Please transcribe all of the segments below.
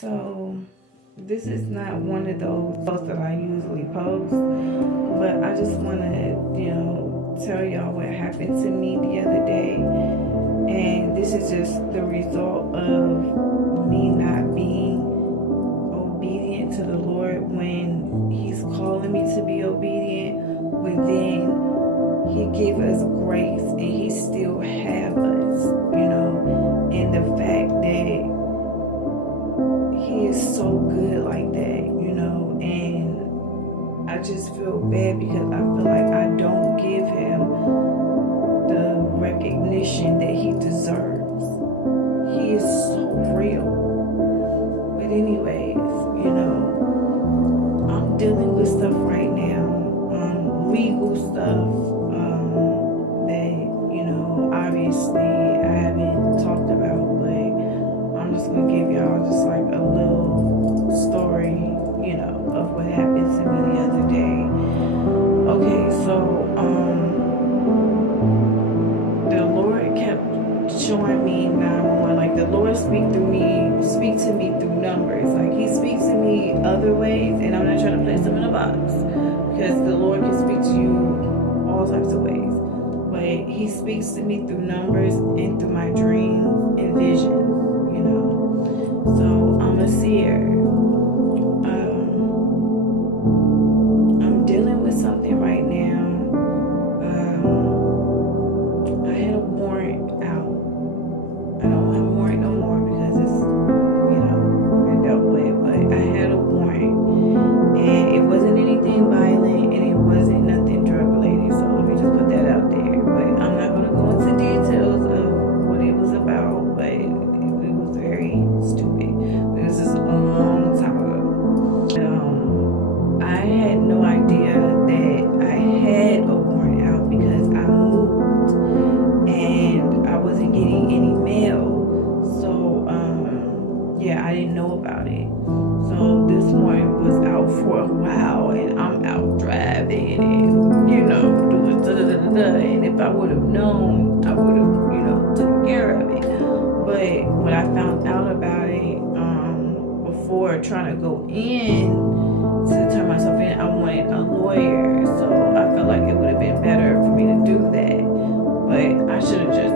So, this is not one of those posts that I usually post, but I just want to, tell y'all what happened to me the other day. And this is just the result of me not being obedient to the Lord when He's calling me to be obedient, but then He gave us grace and He still have us, and the fact that He is so good like that, and I just feel bad because I feel like I don't give Him the recognition that He deserves. He is so real. But anyways, I'm dealing with stuff right now, legal stuff that, obviously I haven't talked about, but I'm just going to give y'all just like a little story, of what happened to me the other day. Okay, so, the Lord kept showing me 911. Like the Lord speak to me through numbers. Like He speaks to me other ways, and I'm not trying to place Him in a box because the Lord can speak to you all types of ways. But He speaks to me through numbers and through my dreams and visions. So I'm a seer. I'm dealing with something right now. I had a warrant out. I don't have a warrant no more because it's, been dealt with. But I had a warrant, and it wasn't anything violent, and it wasn't nothing drug related. So let me just put that out there. But I'm not gonna go into details of what it was about. But it was very stupid. It was just a long time ago. I had no idea that I had a warrant out because I moved and I wasn't getting any mail. So, I didn't know about it. So this warrant was out for a while, and I'm out driving and, doing da-da-da-da-da. And if I would have known, I would have, took care of it. But when I found out about it, before trying to go in to turn myself in, I wanted a lawyer. So I felt like it would have been better for me to do that. But I should have just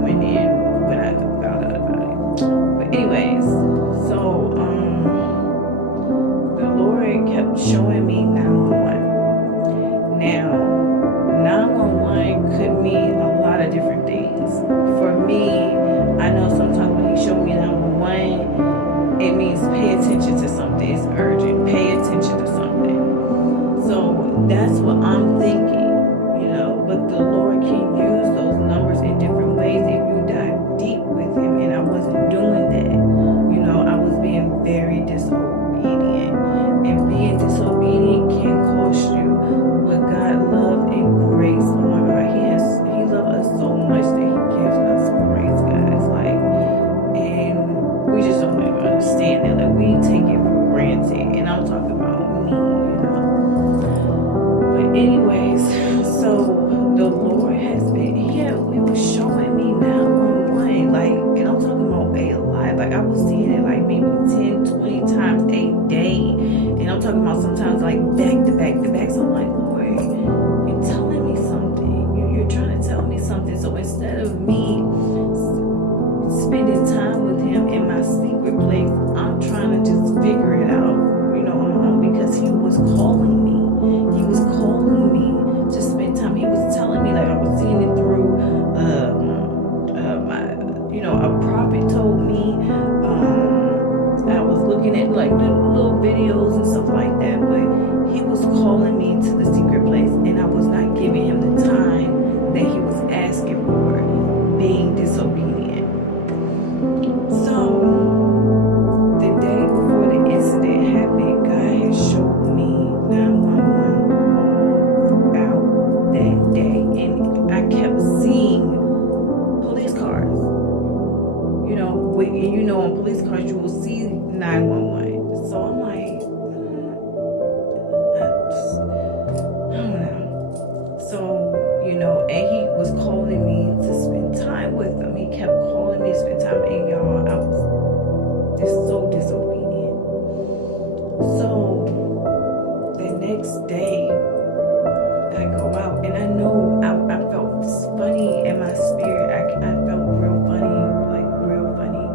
went in when I found out about it. But anyways, so the Lord kept showing me 911. Now, 911 could mean a lot of different things. For me, I know sometimes when He showed me 911, it means pay attention to something. It's urgent. Pay attention to something. So that's what I'm thinking, But the Lord can use those numbers in different ways if you dive deep with Him. And I wasn't doing that. I was being very disobedient. And being disobedient can cost you. But God love and grace. Oh my God, He loves us so much that He gives us grace, guys. And we just don't even understand it. Like, we take it for granted. And I'm talking about me, But anyways, so the Lord has been, we were showing me 911. And I'm talking about a lot. I was seeing it like maybe 10, 20 times a day. And I'm talking about sometimes like back to back to back. So I'm like, Lord, you're telling me something. You're trying to tell me something. So instead of me spending time with Him in my secret place, I'm trying to just figure it out, on my own, because He was calling me. He was calling me to spend time. He was telling me, like, I was seeing it through a prophet told me. I was looking at like little videos and stuff like that, but He was calling me to the secret place, and I was not giving Him the time that He was asking for, being disobedient. So the day before the incident happened, God had showed me 911 throughout that day, and I kept seeing police cars. On police cars you will see 911. So I'm like, I don't know. So, and He was calling me to spend time with Him. He kept calling me to spend time, and y'all, I was so disobedient. So the next day, I go out, and I know I felt funny in my spirit. I felt real funny, like real funny.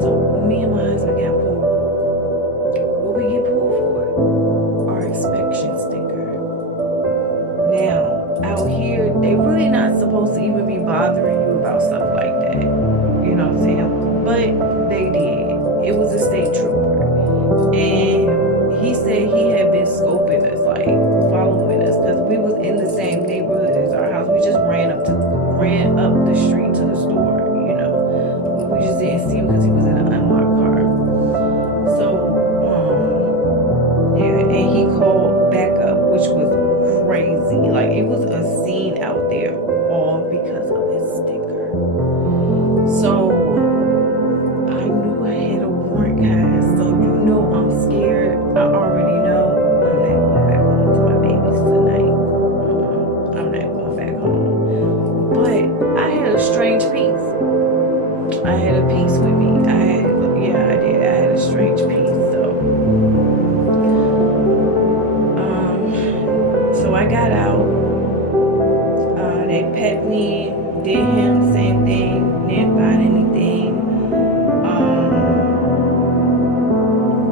So me and my husband got pulled. What we get pulled for? Our inspection sticker. Now, out here, they really not supposed to even be bothering you about stuff like that. You know what I'm saying? But they did. It was a state trooper. And he said he had been scoping us, like following us, because we was in the same neighborhood as our house. We just ran up the street to the store, you know. But we just didn't see him because he was in an unmarked car. So, yeah, and he called backup, which was crazy. Like, it was a scene out there, all because of his sticker. So I knew I had a warrant, guys. So you know I'm scared. I already know I'm not going back home to my babies tonight. I'm not going back home. But I had a strange peace. I had a peace with me. I did. I had a strange peace. So I got out. They pet me, did him, same thing, didn't find anything.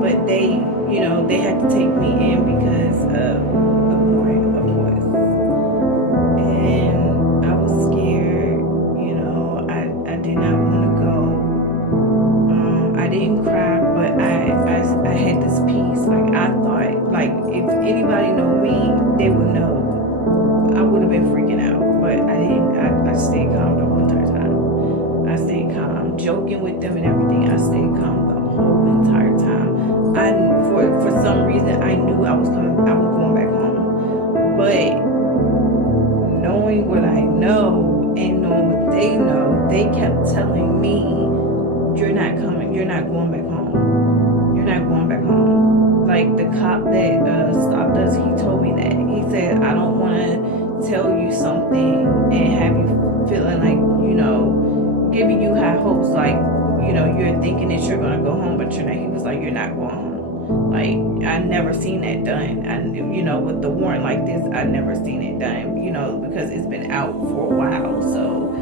But they, you know, they had to take me in because of the warrant, of course. And I was scared, you know, I did not want to go. I didn't cry, but I had this peace. Like, I thought, like, if anybody know me, they would know. I would have been freaking out, but I didn't. I stayed calm the whole entire time. I stayed calm, joking with them and everything. I stayed calm the whole entire time. For some reason, I knew I was going back home. But knowing what I know and knowing what they know, they kept telling me, "You're not coming. You're not going back home. You're not going back home." Like, the cop that stopped us, he told me that. He said, "I don't want to tell you something and have you feeling like, you know, giving you high hopes, like, you know, you're thinking that you're going to go home, but you're not." He was like, "You're not going home." Like, I never seen that done. You know, with the warrant like this, I never seen it done, you know, because it's been out for a while. So,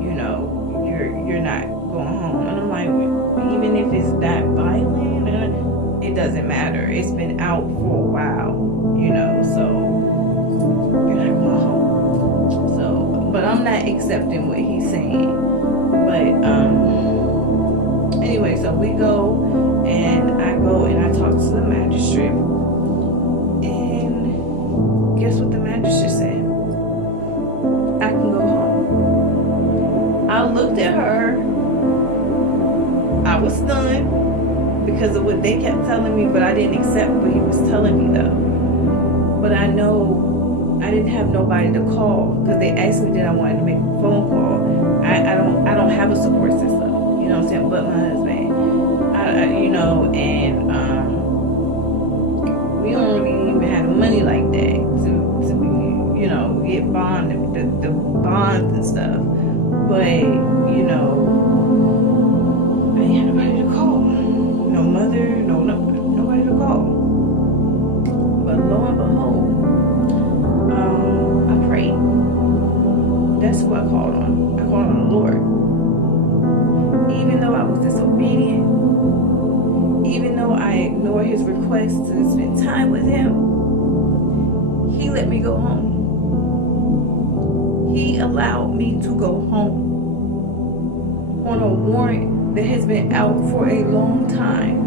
you know, you're not going home. And I'm like, even if it's that violent, it doesn't matter. It's been out for a while, you know, so you're not going home. So, but I'm not accepting what he's saying. But anyway, so we go, and I go and I talk to the magistrate, and guess what the magistrate said? I can go home. I looked at her. I was stunned because of what they kept telling me, but I didn't accept what he was telling me though. But I know I didn't have nobody to call, because they asked me that I wanted to make a phone call. I don't have a support system, you know what I'm saying, but my husband. You know, and we don't really even have the money like that to you know, get the bonds and stuff. But, you know, I ain't had nobody to call. No mother, nobody to call. But lo and behold, I prayed. That's who I called on. I called on the Lord. Even though I was disobedient, even though I ignored his request to spend time with him, he let me go home. He allowed me to go home on a warrant that has been out for a long time.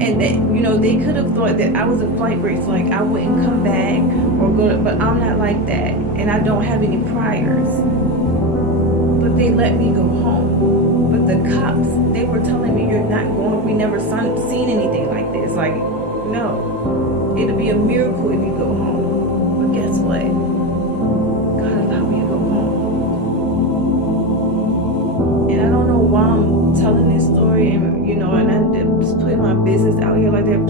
And that, you know, they could have thought that I was a flight risk, like I wouldn't come back or go to, but I'm not like that. And I don't have any priors. But they let me go home. But the cops, they were telling me, you're not going, we never seen anything like this. Like, no, it'll be a miracle if you go home. But guess what? God allowed me to go home. And I don't know why I'm telling this story, and you know, and I just put my business out here like that.